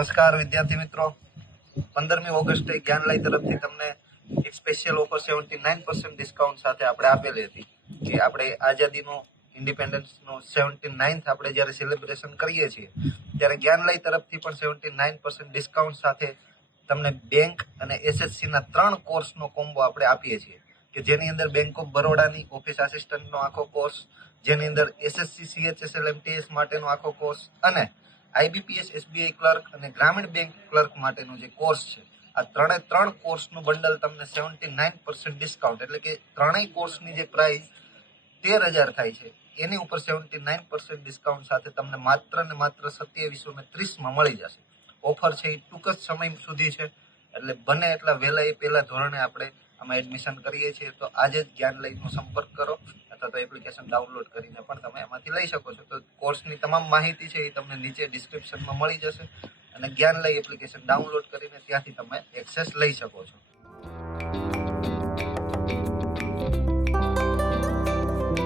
નમસ્કાર વિદ્યાર્થી મિત્રો, 15મી ઓગસ્ટે જ્ઞાનલય તરફથી તમને એક સ્પેશિયલ ઓફર 79% ડિસ્કાઉન્ટ સાથે આપણે આપેલી હતી કે આપણે આઝાદીનો ઇન્ડિપેન્ડન્સનો 79th આપણે જ્યારે સેલિબ્રેશન કરીએ છીએ ત્યારે જ્ઞાનલય તરફથી પણ 79% ડિસ્કાઉન્ટ સાથે તમને બેંક અને એસએસસીના 3 કોર્સનો કોમ્બો આપણે આપીએ છીએ કે જેની અંદર બેંક ઓફ બરોડાની ઓફિસ આસિસ્ટન્ટનો આખો કોર્સ, જેની અંદર એસએસસી સીએચએસએલ એમટીએસ માટેનો આખો કોર્સ અને આઈબીપીએસ એસબીઆઈ ક્લર્ક અને ગ્રામીણ બેંક ક્લર્ક માટેનો જે કોર્સ છે, આ ત્રણ કોર્સનું બંડલ તમને 79% ડિસ્કાઉન્ટ, એટલે કે ત્રણેય કોર્સની જે પ્રાઇસ 13,000 થાય છે એની ઉપર 79% ડિસ્કાઉન્ટ સાથે તમને માત્ર ને માત્ર 2730 મળી જશે. ઓફર છે એ ટૂંક જ સમય સુધી છે, એટલે બને એટલા વહેલા એ પહેલા ધોરણે આપણે આમાં એડમિશન કરીએ છીએ. તો આજે જ જ્ઞાનલયનો સંપર્ક કરો અથવા તો એપ્લિકેશન ડાઉનલોડ કરીને પણ તમે એમાંથી લઈ શકો છો. તો કોર્સની તમામ માહિતી છે એ તમને નીચે ડિસ્ક્રિપ્શનમાં મળી જશે અને જ્ઞાનલય એપ્લિકેશન ડાઉનલોડ કરીને ત્યાંથી તમે એક્સેસ લઈ શકો છો.